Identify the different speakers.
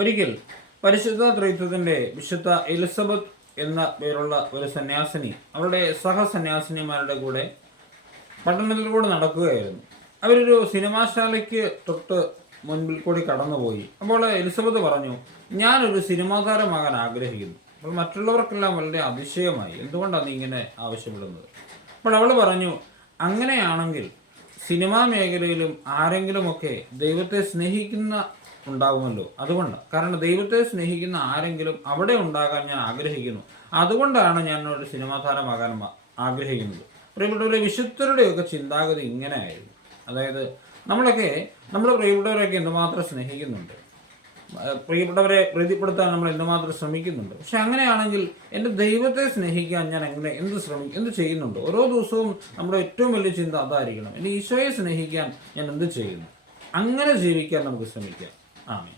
Speaker 1: ഒരിക്കൽ പരിശുദ്ധ ത്രിത്വത്തിന്റെ വിശുദ്ധ എലിസബത്ത് എന്ന പേരുള്ള ഒരു സന്യാസിനി അവരുടെ സഹസന്യാസിനിമാരുടെ കൂടെ പട്ടണത്തിലൂടെ നടക്കുകയായിരുന്നു. അവരൊരു സിനിമാശാലയ്ക്ക് തൊട്ട് മുൻപിൽ കൂടി കടന്നുപോയി. അപ്പോൾ എലിസബത്ത് പറഞ്ഞു ഞാനൊരു സിനിമാ താരമാകാൻ ആഗ്രഹിക്കുന്നു. അപ്പോൾ മറ്റുള്ളവർക്കെല്ലാം വളരെ അതിശയമായി. എന്തുകൊണ്ടാണ് നീ ഇങ്ങനെ ആവശ്യപ്പെടുന്നത്? അപ്പോൾ അവൾ പറഞ്ഞു അങ്ങനെയാണെങ്കിൽ സിനിമാ മേഖലയിലും ആരെങ്കിലുമൊക്കെ ദൈവത്തെ സ്നേഹിക്കുന്ന ഉണ്ടാകുമല്ലോ അതുകൊണ്ട് കാരണം ദൈവത്തെ സ്നേഹിക്കുന്ന ആരെങ്കിലും അവിടെ ഉണ്ടാകാൻ ഞാൻ ആഗ്രഹിക്കുന്നു. അതുകൊണ്ടാണ് ഞാൻ ഒരു സിനിമാ താരമാകാൻ ആഗ്രഹിക്കുന്നത്. പ്രിയപ്പെട്ടവരെ വിശുദ്ധരുടെയൊക്കെ ചിന്താഗതി ഇങ്ങനെയായിരുന്നു. അതായത് നമ്മളൊക്കെ നമ്മൾ പ്രിയപ്പെട്ടവരെയൊക്കെ എന്തുമാത്രം സ്നേഹിക്കുന്നുണ്ട്? പ്രിയപ്പെട്ടവരെ പ്രീതിപ്പെടുത്താൻ നമ്മൾ എന്തുമാത്രം ശ്രമിക്കുന്നുണ്ട്? പക്ഷെ അങ്ങനെയാണെങ്കിൽ എന്റെ ദൈവത്തെ സ്നേഹിക്കാൻ ഞാൻ എങ്ങനെ എന്ത് ശ്രമിക്കും എന്ത് ചെയ്യുന്നുണ്ട്? ഓരോ ദിവസവും നമ്മുടെ ഏറ്റവും വലിയ ചിന്ത അതായിരിക്കണം. എന്റെ ഈശോയെ സ്നേഹിക്കാൻ ഞാൻ എന്ത് ചെയ്യുന്നു? അങ്ങനെ ജീവിക്കാൻ നമുക്ക് ശ്രമിക്കാം. ആമേ